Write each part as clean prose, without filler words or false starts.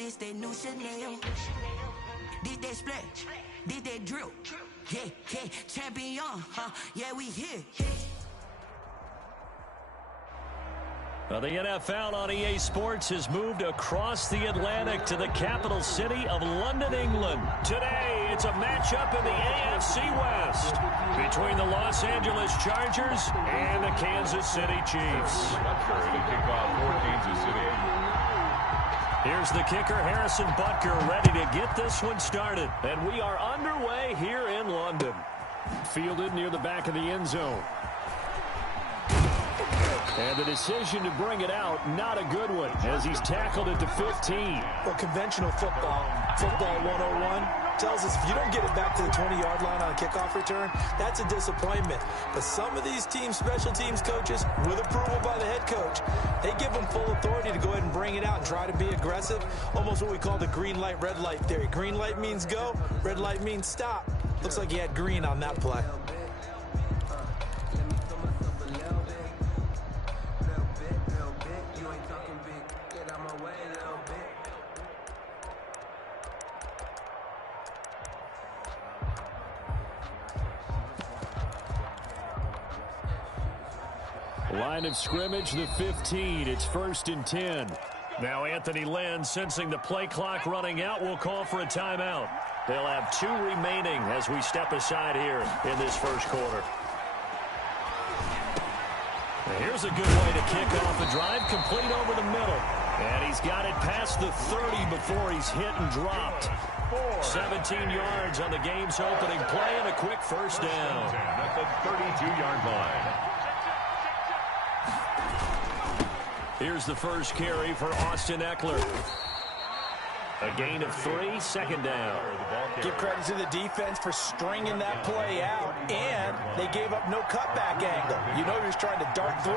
this that new Chanel. This that split, this that drill. Yeah, yeah, champion, huh? Yeah, we here. Well, the NFL on EA Sports has moved across the Atlantic to the capital city of London, England. Today, it's a matchup in the AFC West between the Los Angeles Chargers and the Kansas City Chiefs. Here's the kicker, Harrison Butker, ready to get this one started. And we are underway here in London. Fielded near the back of the end zone. And the decision to bring it out, not a good one, as he's tackled it to 15. Well, conventional football 101, tells us if you don't get it back to the 20-yard line on a kickoff return, that's a disappointment. But some of these teams, special teams coaches, with approval by the head coach, they give them full authority to go ahead and bring it out and try to be aggressive. Almost what we call the green light, red light theory. Green light means go, red light means stop. Looks like he had green on that play. Line of scrimmage, the 15. It's 1st and 10. Now Anthony Lynn, sensing the play clock running out, will call for a timeout. They'll have 2 remaining as we step aside here in this first quarter. Here's a good way to kick off a drive, complete over the middle. And he's got it past the 30 before he's hit and dropped. 17 yards on the game's opening play and a quick first down. At the 32-yard line. Here's the first carry for Austin Eckler. A gain of 3, second down. Give credit to the defense for stringing that play out, and they gave up no cutback angle. You know he was trying to dart through.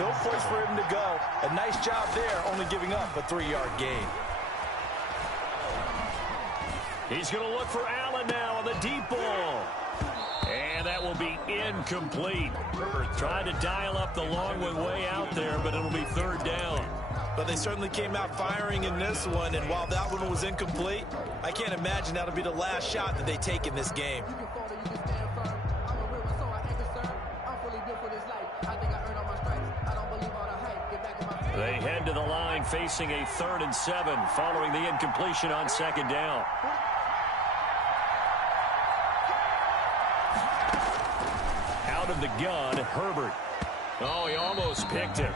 No place for him to go. A nice job there, only giving up a 3-yard gain. He's going to look for Allen now on the deep ball. And that will be incomplete. Tried to dial up the long one way out there, but it'll be 3rd down. But they certainly came out firing in this one, and while that one was incomplete, I can't imagine that'll be the last shot that they take in this game. They head to the line facing a 3rd and 7 following the incompletion on 2nd down. Out of the gun, Herbert. Oh, he almost picked it.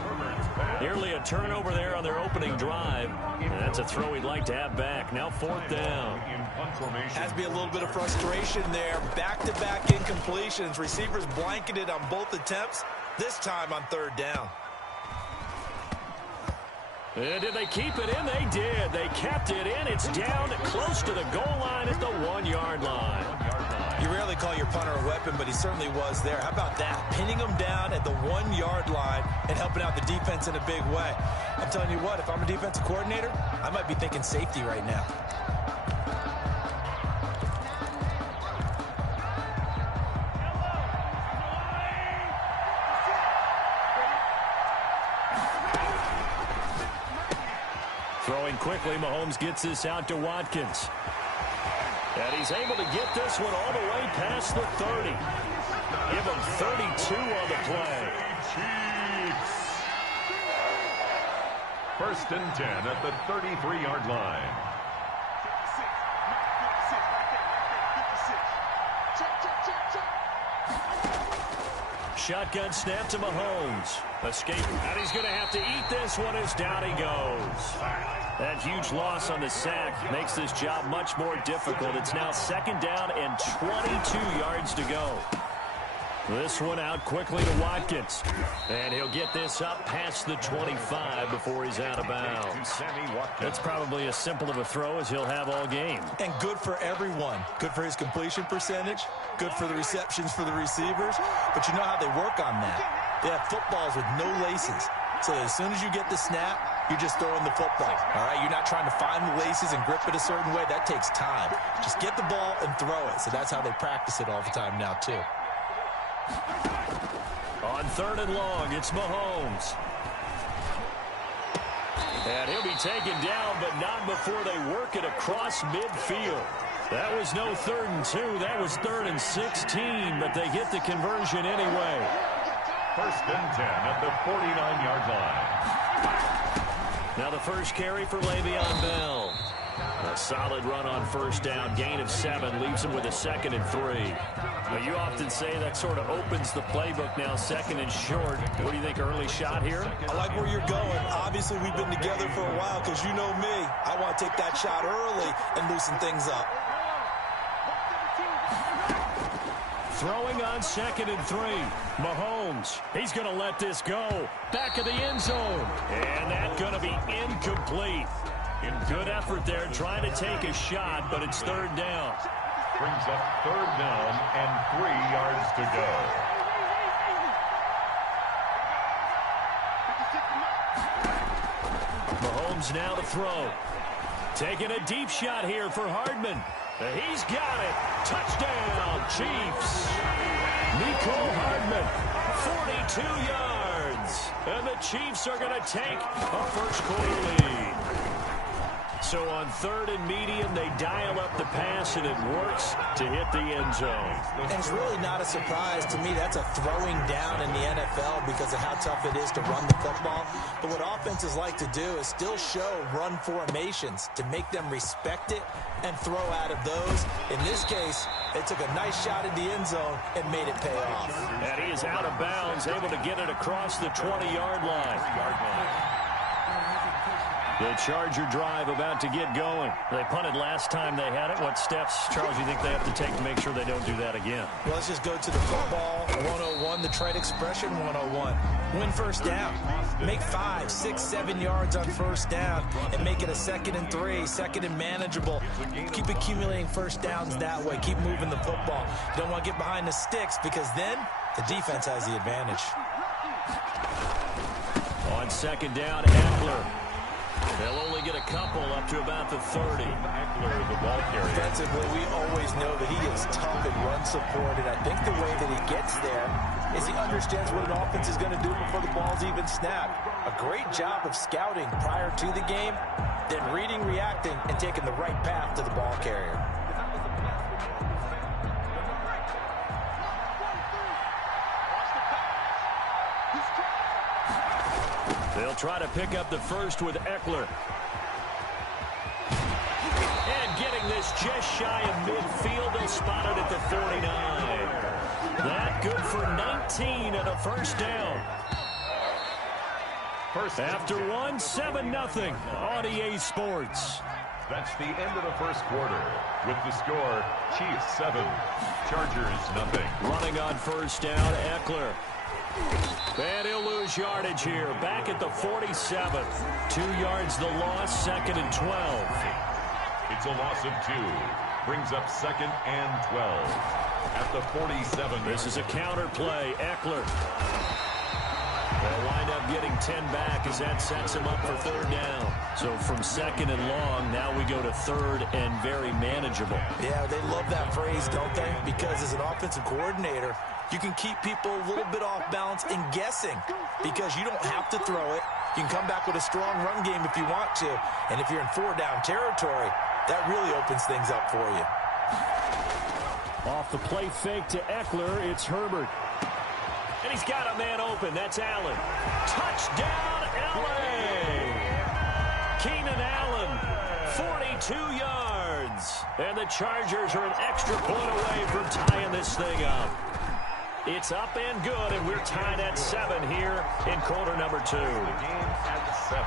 Nearly a turnover there on their opening drive. And that's a throw he'd like to have back. Now 4th down. Has to be a little bit of frustration there. Back-to-back incompletions. Receivers blanketed on both attempts. This time on 3rd down. And did they keep it in? They did. They kept it in. It's down close to the goal line at the 1-yard line. You rarely call your punter a weapon, but he certainly was there. How about that? Pinning him down at the 1-yard line and helping out the defense in a big way. I'm telling you what, if I'm a defensive coordinator, I might be thinking safety right now. Throwing quickly, Mahomes gets this out to Watkins. And he's able to get this one all the way past the 30. Give him 32 on the play. Chiefs. 1st and 10 at the 33-yard line. Shotgun snap to Mahomes. Escape. And he's going to have to eat this one as down he goes. That huge loss on the sack makes this job much more difficult. It's now 2nd down and 22 yards to go. This one out quickly to Watkins. And he'll get this up past the 25 before he's out of bounds. That's probably as simple of a throw as he'll have all game. And good for everyone. Good for his completion percentage. Good for the receptions for the receivers. But you know how they work on that. They have footballs with no laces. So as soon as you get the snap, you're just throwing the football. All right, you're not trying to find the laces and grip it a certain way. That takes time. Just get the ball and throw it. So that's how they practice it all the time now, too. On 3rd and long, it's Mahomes. And he'll be taken down, but not before they work it across midfield. That was no 3rd and 2. That was 3rd and 16, but they get the conversion anyway. 1st and 10 at the 49-yard line. Now the first carry for Le'Veon Bell. A solid run on 1st down. Gain of 7 leaves him with a 2nd and 3. Now you often say that sort of opens the playbook now, 2nd and short. What do you think, early shot here? I like where you're going. Obviously, we've been together for a while because you know me. I want to take that shot early and loosen things up. Throwing on 2nd and 3. Mahomes, he's going to let this go. Back of the end zone. And that's going to be incomplete. Good effort there trying to take a shot, but it's 3rd down. Brings up 3rd down and 3 yards to go. Mahomes now to throw. Taking a deep shot here for Hardman. He's got it. Touchdown, Chiefs. Mecole Hardman, 42 yards. And the Chiefs are going to take a first-quarter lead. So on 3rd and medium, they dial up the pass, and it works to hit the end zone. And it's really not a surprise to me. That's a throwing down in the NFL because of how tough it is to run the football. But what offenses like to do is still show run formations to make them respect it and throw out of those. In this case, they took a nice shot in the end zone and made it pay off. And he is out of bounds, able to get it across the 20-yard line. The Charger drive about to get going. They punted last time they had it. What steps, Charles, do you think they have to take to make sure they don't do that again? Well, let's just go to the football 101, the trade expression 101. Win 1st down. Make 5, 6, 7 yards on 1st down and make it a 2nd and 3, 2nd and manageable. Keep accumulating 1st downs that way. Keep moving the football. You don't want to get behind the sticks because then the defense has the advantage. On 2nd down, Eckler. They'll only get a couple up to about the 30. Eckler, the ball carrier. Defensively, we always know that he is tough and run support, and I think the way that he gets there is he understands what an offense is going to do before the ball's even snapped. A great job of scouting prior to the game, then reading, reacting, and taking the right path to the ball carrier. They'll try to pick up the first with Eckler. And getting this just shy of midfield, they'll spot it at the 49. That good for 19 and a 1st down. After 1, 7-0 on EA Sports. That's the end of the 1st quarter. With the score, Chiefs 7, Chargers 0. Running on 1st down, Eckler. And he'll lose yardage here. Back at the 47. 2 yards the loss, 2nd and 12. It's a loss of 2. Brings up 2nd and 12. At the 47. This is a counter play. Eckler. They'll wind up getting 10 back as that sets him up for 3rd down. So from 2nd and long, now we go to 3rd and very manageable. Yeah, they love that phrase, don't they? Because as an offensive coordinator, you can keep people a little bit off balance and guessing because you don't have to throw it. You can come back with a strong run game if you want to. And if you're in 4-down territory, that really opens things up for you. Off the play fake to Eckler, it's Herbert. And he's got a man open. That's Allen. Touchdown, L.A. Keenan Allen, 42 yards. And the Chargers are an extra point away from tying this thing up. It's up and good, and we're tied at 7 here in quarter number 2. The game at 7.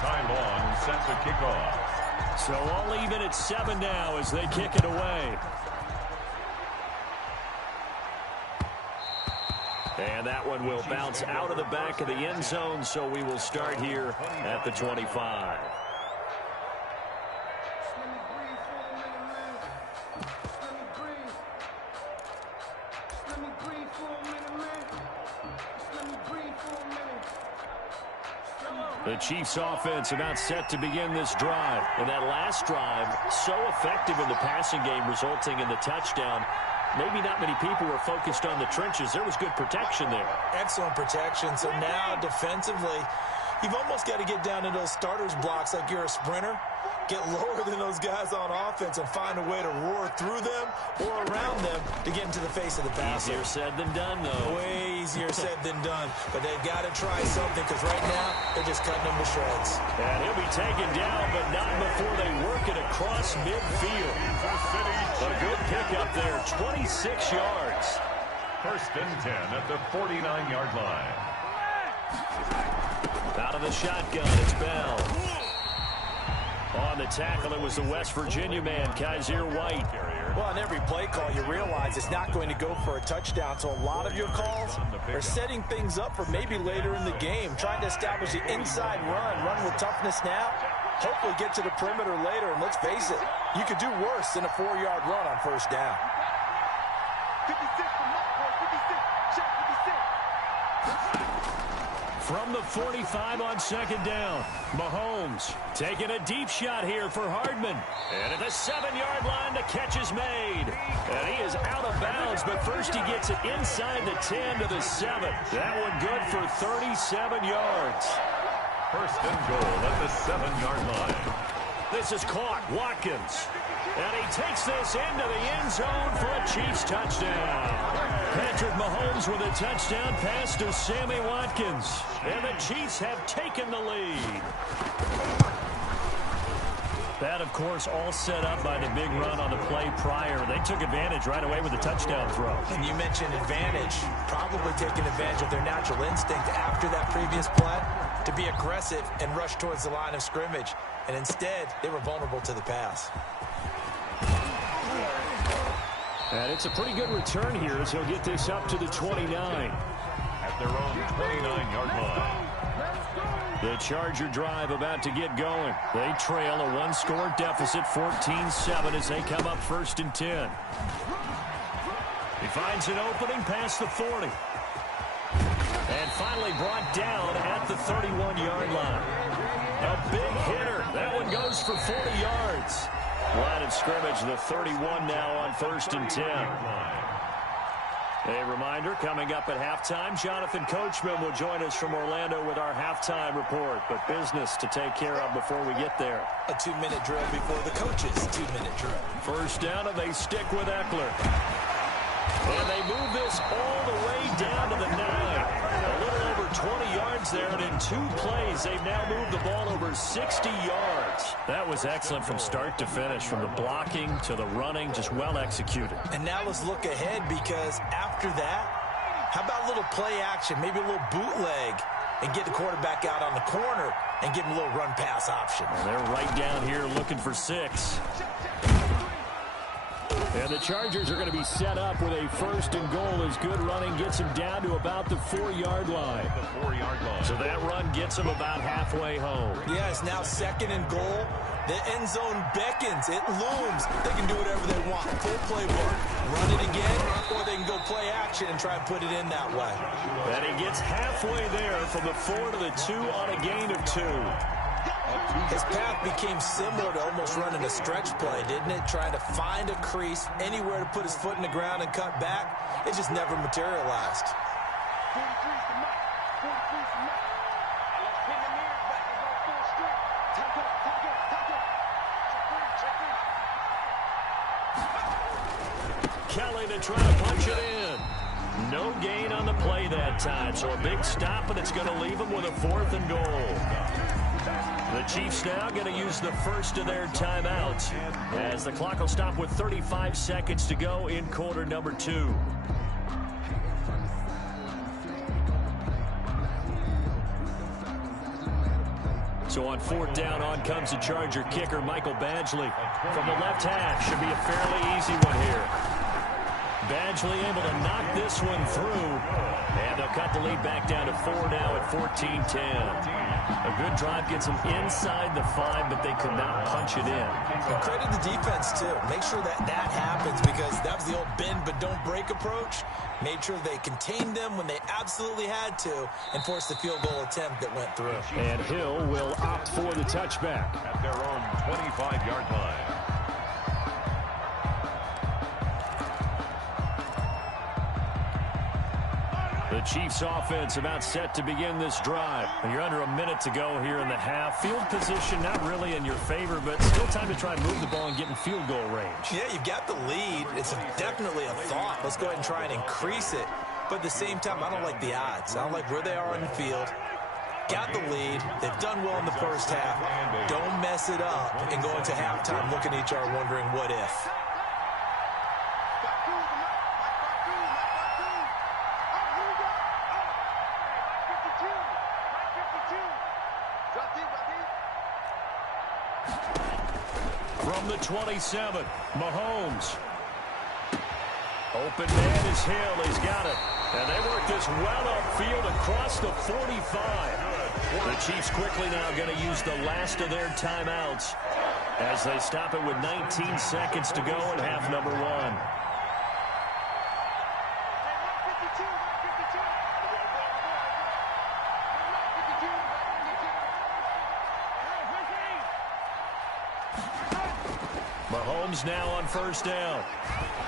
Ty Long set to kick off. So all even at 7 now as they kick it away. And that one will bounce out of the back of the end zone, so we will start here at the 25. The Chiefs offense about set to begin this drive. And that last drive, so effective in the passing game, resulting in the touchdown. Maybe not many people were focused on the trenches. There was good protection there. Excellent protection. So now defensively, you've almost got to get down into those starters blocks like you're a sprinter. Get lower than those guys on offense and find a way to roar through them or around them to get into the face of the passer. Easier said than done, though. Way easier said than done. But they've got to try something because right now they're just cutting them to shreds. And he'll be taken down, but not before they work it across midfield. But a good pickup there, 26 yards. First and 10 at the 49-yard line. Out of the shotgun, it's Bell. On the tackle, it was the West Virginia man, Kaiser White. Well, on every play call, you realize it's not going to go for a touchdown. So a lot of your calls are setting things up for maybe later in the game, trying to establish the inside run with toughness now, hopefully get to the perimeter later. And let's face it, you could do worse than a 4-yard run on first down. 56 from Mark, 56, check 56. From the 45 on second down, Mahomes taking a deep shot here for Hardman. And at the 7-yard line, the catch is made. And he is out of bounds, but first he gets it inside the 10 to the 7. That one good for 37 yards. First and goal at the 7-yard line. This is caught, Watkins. And he takes this into the end zone for a Chiefs touchdown. Patrick Mahomes with a touchdown pass to Sammy Watkins. And the Chiefs have taken the lead. That, of course, all set up by the big run on the play prior. They took advantage right away with the touchdown throw. And you mentioned advantage, probably taking advantage of their natural instinct after that previous play to be aggressive and rush towards the line of scrimmage. And instead, they were vulnerable to the pass. And it's a pretty good return here as he'll get this up to the 29. At their own 29-yard line. The Charger drive about to get going. They trail a one-score deficit, 14-7, as they come up first and 10. He finds an opening past the 40. And finally brought down at the 31-yard line. A big hitter. That one goes for 40 yards. Line of scrimmage, the 31 now on first and 10. A reminder, coming up at halftime, Jonathan Coachman will join us from Orlando with our halftime report. But business to take care of before we get there. A 2-minute drill before the coach's 2-minute drill. First down, and they stick with Eckler. And they move this all the way down to the 9. A little over 20 yards there, and in 2 plays, they've now moved the ball over 60 yards. That was excellent from start to finish, from the blocking to the running, just well executed. And now let's look ahead, because after that, how about a little play action, maybe a little bootleg, and get the quarterback out on the corner and give him a little run-pass option. And they're right down here looking for 6. And the Chargers are going to be set up with a first and goal as good running gets them down to about the 4-yard line. So that run gets them about halfway home. Yeah, it's now second and goal. The end zone beckons. It looms. They can do whatever they want. Full playbook. Run it again, or they can go play action and try and put it in that way. And he gets halfway there from the 4 to the 2 on a gain of 2. His path became similar to almost running a stretch play, didn't it? Trying to find a crease, anywhere to put his foot in the ground and cut back. It just never materialized. Kelly to try to punch it in. No gain on the play that time, so a big stop, and it's going to leave him with a 4th and goal. The Chiefs now going to use the first of their timeouts as the clock will stop with 35 seconds to go in quarter number 2. So on 4th down, on comes the Charger kicker, Michael Badgley. From the left half, should be a fairly easy one here. Badgley able to knock this one through, and they'll cut the lead back down to 4 now at 14-10. A good drive gets them inside the 5, but they could not punch it in. And credit the defense, too. Make sure that happens, because that was the old bend but don't break approach. Made sure they contained them when they absolutely had to and forced the field goal attempt that went through. And Hill will opt for the touchback. At their own 25-yard line. The Chiefs offense about set to begin this drive. And you're under a minute to go here in the half. Field position not really in your favor, but still time to try and move the ball and get in field goal range. Yeah, you've got the lead. It's definitely a thought. Let's go ahead and try and increase it. But at the same time, I don't like the odds. I don't like where they are on the field. Got the lead. They've done well in the first half. Don't mess it up and go into halftime looking at each other wondering what if. From the 27, Mahomes. Open man is Hill. He's got it. And they work this well upfield across the 45. The Chiefs quickly now going to use the last of their timeouts as they stop it with 19 seconds to go in half number one. Mahomes now on first down.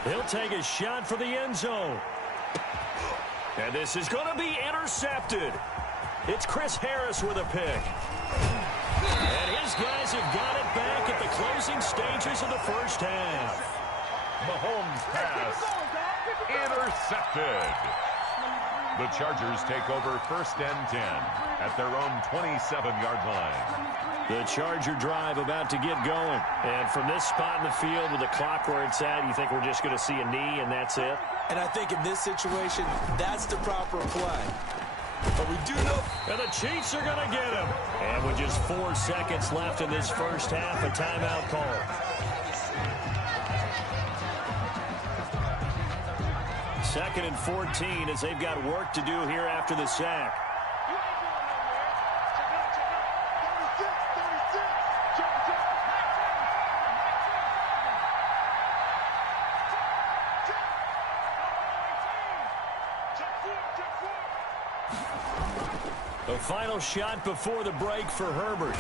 He'll take a shot for the end zone. And this is going to be intercepted. It's Chris Harris with a pick. And his guys have got it back at the closing stages of the first half. Mahomes pass intercepted. The Chargers take over first and 10 at their own 27-yard line. The Charger drive about to get going. And from this spot in the field with the clock where it's at, you think we're just going to see a knee and that's it? And I think in this situation, that's the proper play. But we do know... And the Chiefs are going to get him. And with just 4 seconds left in this first half, a timeout call. Second and 14 as they've got work to do here after the sack. The final shot before the break for Herbert.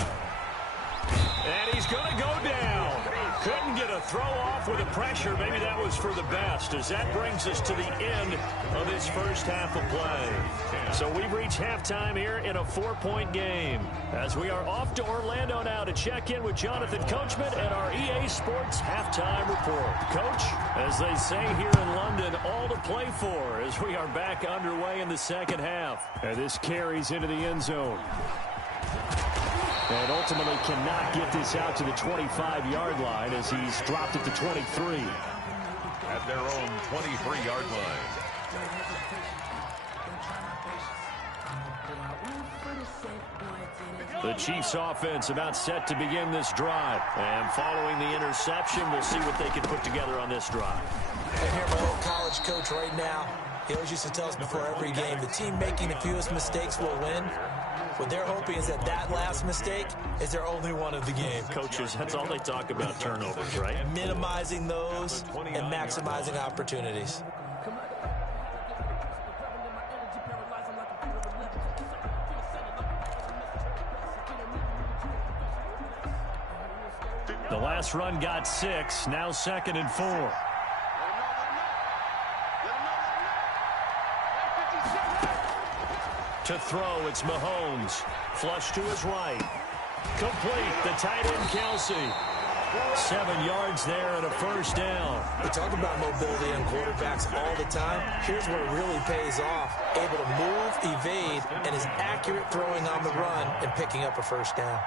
And he's going to go down. Couldn't get a throw off with the pressure. Maybe that was for the best, as that brings us to the end of this first half of play. So we've reached halftime here in a 4-point game, as we are off to Orlando now to check in with Jonathan Coachman and our EA Sports halftime report. Coach, as they say here in London, all to play for as we are back underway in the second half. And this carries into the end zone. And ultimately cannot get this out to the 25-yard line as he's dropped it to 23. At their own 23-yard line. The Chiefs offense about set to begin this drive. And following the interception, we'll see what they can put together on this drive. I hear my old college coach right now. He always used to tell us before every game, the team making the fewest mistakes will win. What they're hoping is that that last mistake is their only one of the game. Coaches, that's all they talk about, turnovers, right? Minimizing those and maximizing opportunities. The last run got 6, now 2nd and 4. To throw, it's Mahomes. Flush to his right. Complete, the tight end, Kelsey. 7 yards there and a first down. We talk about mobility on quarterbacks all the time. Here's where it really pays off. Able to move, evade, and is accurate throwing on the run and picking up a first down.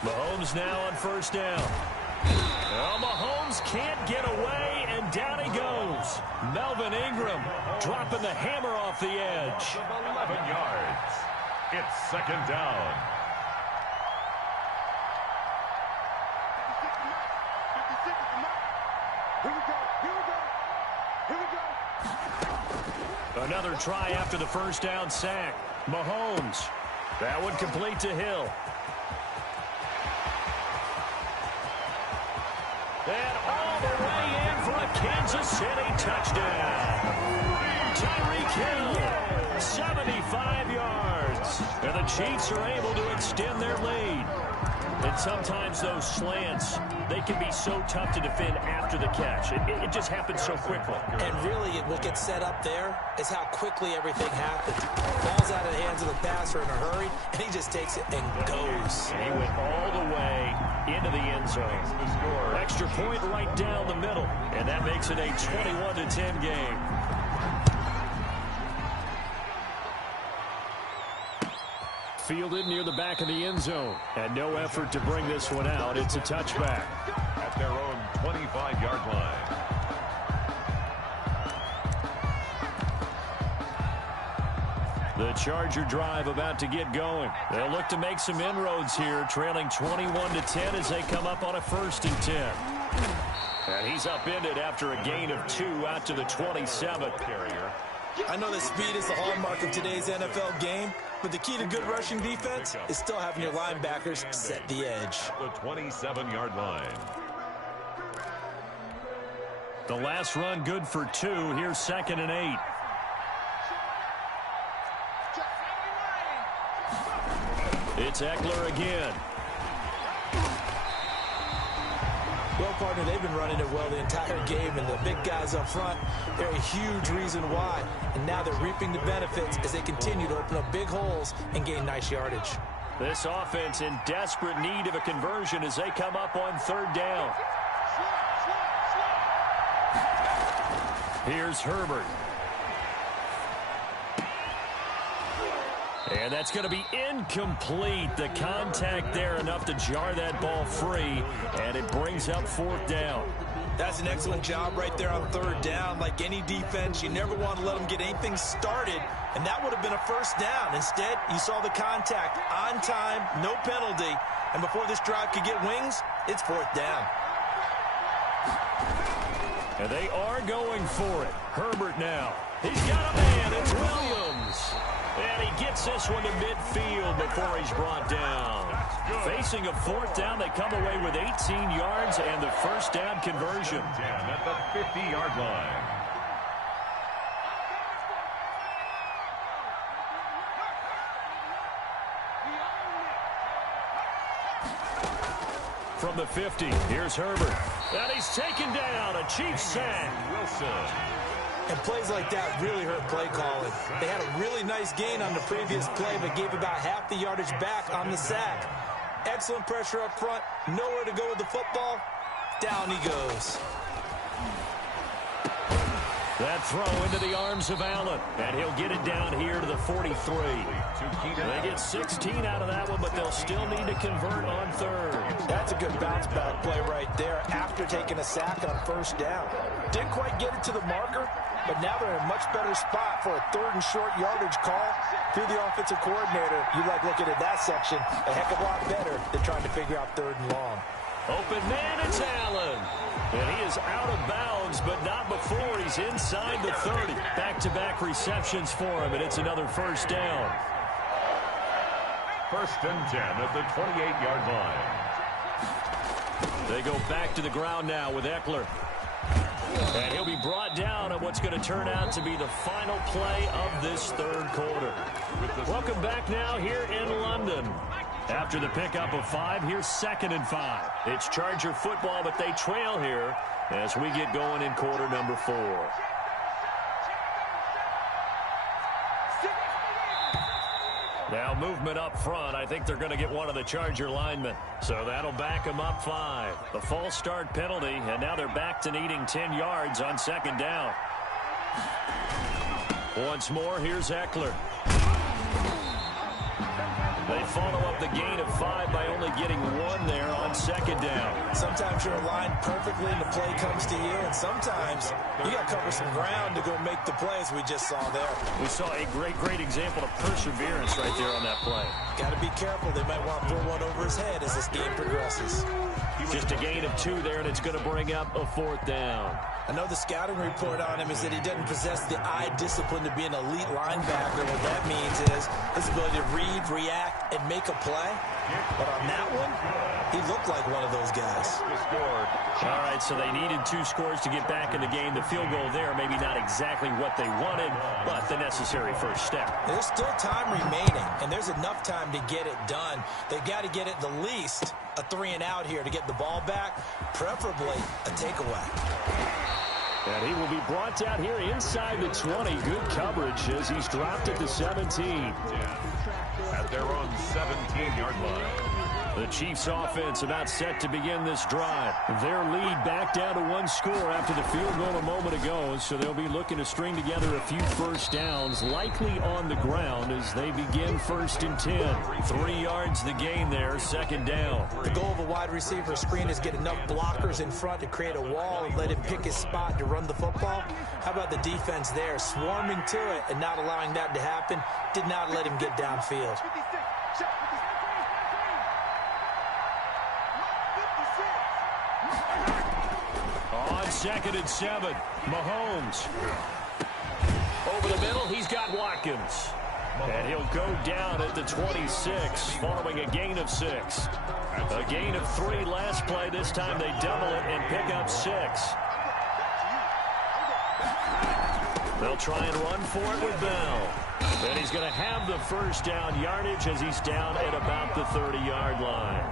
Mahomes now on first down. Well, Mahomes can't get away, and down he goes. Melvin Ingram dropping the hammer off the edge. 11 yards. It's second down. Another try after the first down sack. Mahomes. That one complete to Hill. And all the way in for a Kansas City touchdown. Tyreek Hill, 75 yards. And the Chiefs are able to extend their lead. And sometimes those slants, they can be so tough to defend after the catch. It just happens so quickly. And really, what gets set up there is how quickly everything happens. Ball's out of the hands of the passer in a hurry, and he just takes it and goes. And he went all the way into the end zone. Extra point right down the middle, and that makes it a 21-10 game. Fielded near the back of the end zone, and no effort to bring this one out. It's a touchback. At their own 25-yard line. The Charger drive about to get going. They'll look to make some inroads here, trailing 21-10 as they come up on a 1st and 10. And he's upended after a gain of 2 out to the 27. I know that speed is the hallmark of today's NFL game, but the key to good rushing defense is still having your linebackers set the edge. The 27-yard line. The last run good for 2. Here's 2nd and 8. It's Eckler again. Well, partner, they've been running it well the entire game, and the big guys up front, they're a huge reason why. And now they're reaping the benefits as they continue to open up big holes and gain nice yardage. This offense in desperate need of a conversion as they come up on 3rd down. Here's Herbert. And that's going to be incomplete. The contact there enough to jar that ball free, and it brings up 4th down. That's an excellent job right there on 3rd down. Like any defense, you never want to let them get anything started, and that would have been a 1st down. Instead, you saw the contact on time, no penalty, and before this drive could get wings, it's 4th down. And they are going for it. Herbert now. He's got a man. It's Williams. And he gets this one to midfield before he's brought down. Facing a 4th down, they come away with 18 yards and the 1st down conversion. At the 50-yard line. From the 50, here's Herbert. And he's taken down. A Chiefs sack. Wilson. And plays like that really hurt play calling. They had a really nice gain on the previous play, but gave about half the yardage back on the sack. Excellent pressure up front. Nowhere to go with the football. Down he goes. That throw into the arms of Allen. And he'll get it down here to the 43. They get 16 out of that one, but they'll still need to convert on 3rd. That's a good bounce back play right there after taking a sack on 1st down. Didn't quite get it to the marker, but now they're in a much better spot for a 3rd and short yardage call. If you're the offensive coordinator, you like looking at that section a heck of a lot better than trying to figure out 3rd and long. Open man, it's Allen. And he is out of bounds, but not before he's inside the 30. Back-to-back receptions for him, and it's another 1st down. 1st and 10 at the 28-yard line. They go back to the ground now with Eckler. And he'll be brought down at what's going to turn out to be the final play of this 3rd quarter. Welcome back now here in London. After the pickup of 5, here's 2nd and 5. It's Charger football, but they trail here as we get going in quarter number 4. Now movement up front. I think they're going to get one of the Charger linemen. So that'll back them up 5. The false start penalty, and now they're back to needing 10 yards on 2nd down. Once more, here's Eckler. They follow up the gain of 5 by only getting 1 there on 2nd down. Sometimes you're aligned perfectly and the play comes to you, and sometimes you got to cover some ground to go make the play, as we just saw there. We saw a great example of perseverance right there on that play. Got to be careful. They might want to throw one over his head as this game progresses. Just a gain of 2 there, and it's going to bring up a 4th down. I know the scouting report on him is that he doesn't possess the eye discipline to be an elite linebacker. What that means is his ability to read, react, and make a play. But on that one, he looked like one of those guys. All right, so they needed 2 scores to get back in the game. The field goal there, maybe not exactly what they wanted, but the necessary first step. There's still time remaining, and there's enough time to get it done. They've got to get at the least a 3-and-out here to get the ball back, preferably a takeaway. And he will be brought down here inside the 20. Good coverage as he's dropped at the 17. At their own 17-yard line. The Chiefs offense about set to begin this drive. Their lead back down to 1 score after the field goal a moment ago, so they'll be looking to string together a few first downs, likely on the ground as they begin 1st and 10. 3 yards the gain there, 2nd down. The goal of a wide receiver screen is get enough blockers in front to create a wall and let him pick his spot to run the football. How about the defense there, swarming to it and not allowing that to happen? Did not let him get downfield. On 2nd and 7, Mahomes. Over the middle, he's got Watkins. And he'll go down at the 26 following a gain of 6. A gain of 3 last play. This time they double it and pick up 6. They'll try and run for it with Bell. And he's going to have the first down yardage as he's down at about the 30-yard line.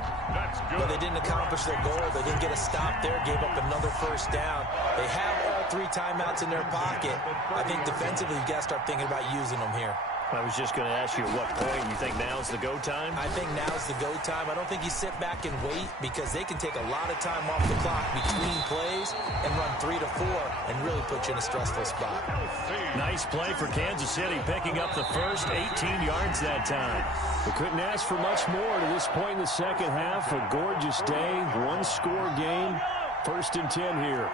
Well, they didn't accomplish their goal. They didn't get a stop there, gave up another first down. They have all 3 timeouts in their pocket. I think defensively, you've got to start thinking about using them here. I was just going to ask you at what point you think now's the go time? I think now's the go time. I don't think you sit back and wait because they can take a lot of time off the clock between plays and run 3 to 4 and really put you in a stressful spot. Nice play for Kansas City, picking up the first 18 yards that time. We couldn't ask for much more to this point in the second half. A gorgeous day, 1-score game, 1st and 10 here.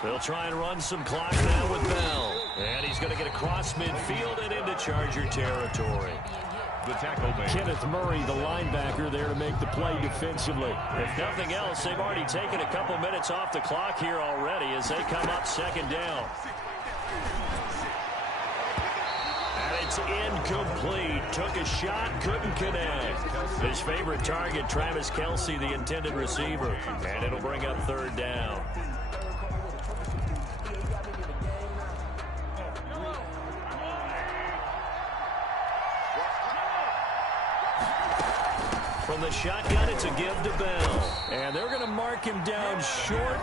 They'll try and run some clock now with Bell. And he's going to get across midfield and into Charger territory. The tackle made. Kenneth Murray, the linebacker, there to make the play defensively. If nothing else, they've already taken a couple minutes off the clock here already as they come up 2nd down. And it's incomplete. Took a shot, couldn't connect. His favorite target, Travis Kelce, the intended receiver. And it'll bring up 3rd down. From the shotgun, it's a give to Bell. And they're going to mark him down short,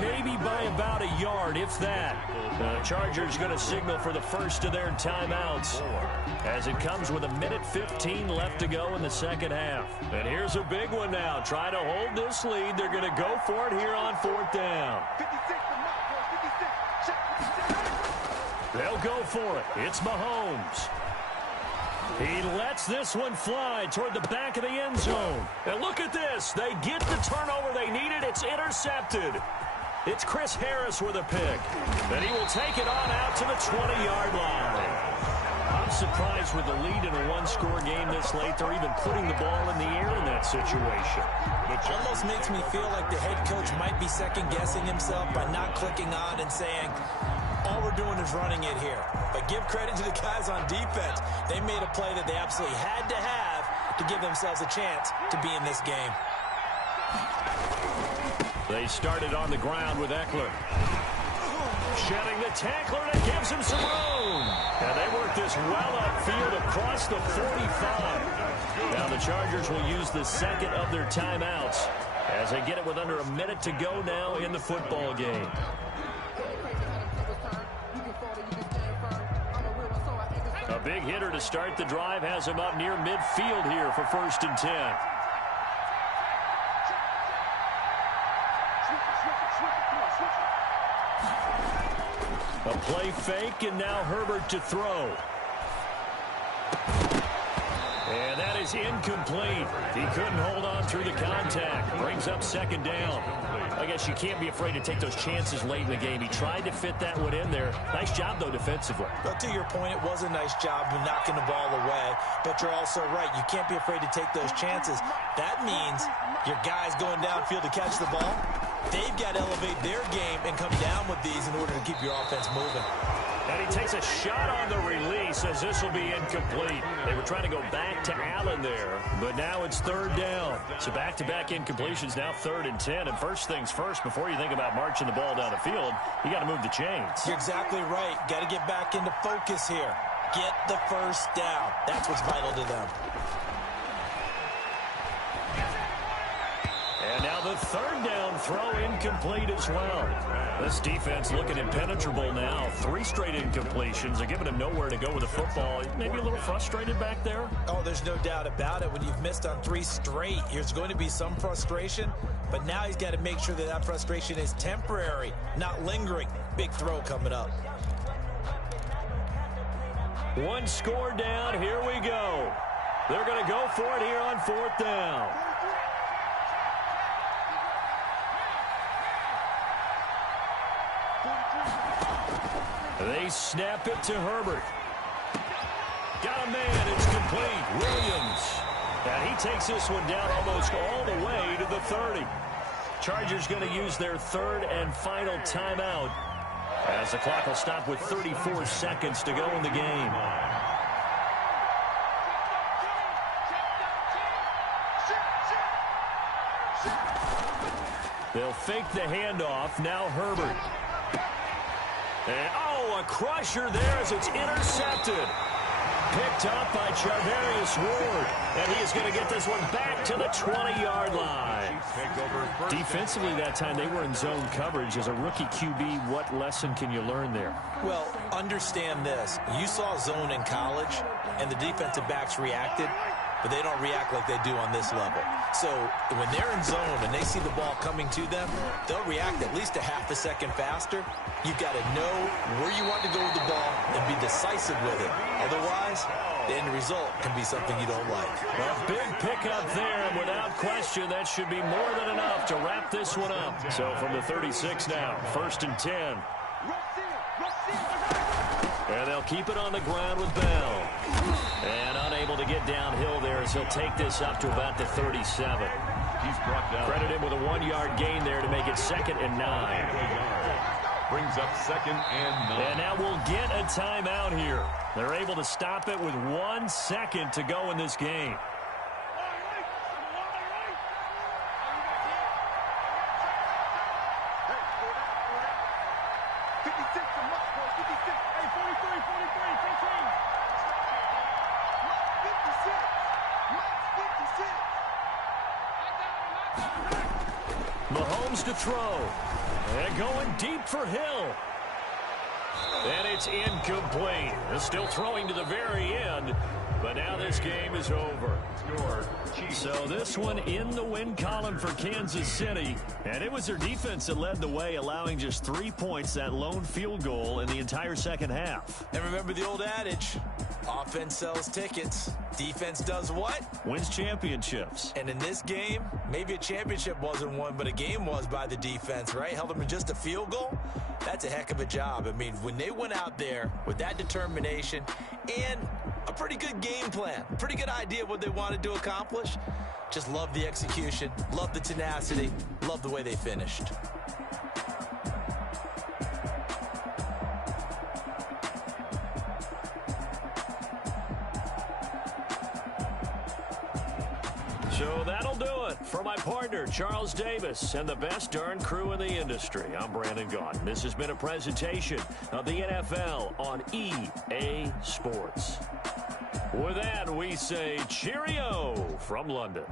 maybe by about a yard, if that. The Chargers going to signal for the first of their timeouts as it comes with 1:15 left to go in the second half. And here's a big one now. Try to hold this lead. They're going to go for it here on 4th down. They'll go for it. It's Mahomes. He lets this one fly toward the back of the end zone. And look at this. They get the turnover they needed. It's intercepted. It's Chris Harris with a pick. And he will take it on out to the 20-yard line. I'm surprised with the lead in a 1-score game this late. They're even putting the ball in the air in that situation. It almost makes me feel like the head coach might be second-guessing himself by not clicking on and saying, all we're doing is running it here. But give credit to the guys on defense. They made a play that they absolutely had to have to give themselves a chance to be in this game. They started on the ground with Eckler. Shedding the tackler, and it gives him some room. And they work this well upfield across the 45. Now the Chargers will use the second of their timeouts as they get it with under a minute to go now in the football game. A big hitter to start the drive has him up near midfield here for 1st and 10. A play fake, and now Herbert to throw. And that is incomplete. He couldn't hold on through the contact. Brings up 2nd down. I guess you can't be afraid to take those chances late in the game. He tried to fit that one in there. Nice job, though, defensively. But to your point, it was a nice job of knocking the ball away. But you're also right. You can't be afraid to take those chances. That means your guy's going downfield to catch the ball. They've got to elevate their game and come down with these in order to keep your offense moving. And he takes a shot on the release as this will be incomplete. They were trying to go back to Allen there, but now it's third down. So back-to-back incompletions, now 3rd and 10. And first things first, before you think about marching the ball down the field, you got to move the chains. You're exactly right. Got to get back into focus here. Get the first down. That's what's vital to them. And now the 3rd down throw incomplete as well. This defense looking impenetrable now. 3 straight incompletions. They're giving him nowhere to go with the football. Maybe a little frustrated back there. Oh, there's no doubt about it. When you've missed on 3 straight, there's going to be some frustration. But now he's got to make sure that that frustration is temporary, not lingering. Big throw coming up. 1 score down. Here we go. They're going to go for it here on 4th down. They snap it to Herbert. Got a man. It's complete. Williams. And he takes this one down almost all the way to the 30. Chargers going to use their 3rd and final timeout as the clock will stop with 34 seconds to go in the game. They'll fake the handoff. Now Herbert. And, oh, a crusher there as it's intercepted. Picked up by Charvarius Ward. And he is going to get this one back to the 20-yard line. Defensively that time, they were in zone coverage. As a rookie QB, what lesson can you learn there? Well, understand this. You saw zone in college, and the defensive backs reacted, but they don't react like they do on this level. So when they're in zone and they see the ball coming to them, they'll react at least a half a second faster. You've got to know where you want to go with the ball and be decisive with it. Otherwise, the end result can be something you don't like. A big pickup there, and without question, that should be more than enough to wrap this one up. So from the 36 now, 1st and 10. And they'll keep it on the ground with Bell. And unable to get downhill there as he'll take this up to about the 37. He's brought down. Credit him with a 1-yard gain there to make it 2nd and 9. Brings up 2nd and 9. And now we'll get a timeout here. They're able to stop it with 1 second to go in this game. Mahomes to throw. And going deep for Hill. And it's incomplete. They're still throwing to the very end. But now this game is over. So this one in the win column for Kansas City. And it was their defense that led the way, allowing just 3 points, that lone field goal in the entire second half. And remember the old adage, offense sells tickets. Defense does what? Wins championships. And in this game, maybe a championship wasn't won, but a game was by the defense, right? Held them to just a field goal. That's a heck of a job. I mean, when they went out there with that determination and a pretty good game plan, pretty good idea of what they wanted to accomplish, just love the execution, love the tenacity, love the way they finished. So that'll do it. For my partner, Charles Davis, and the best darn crew in the industry, I'm Brandon Gaudin. This has been a presentation of the NFL on EA Sports. With that, we say cheerio from London.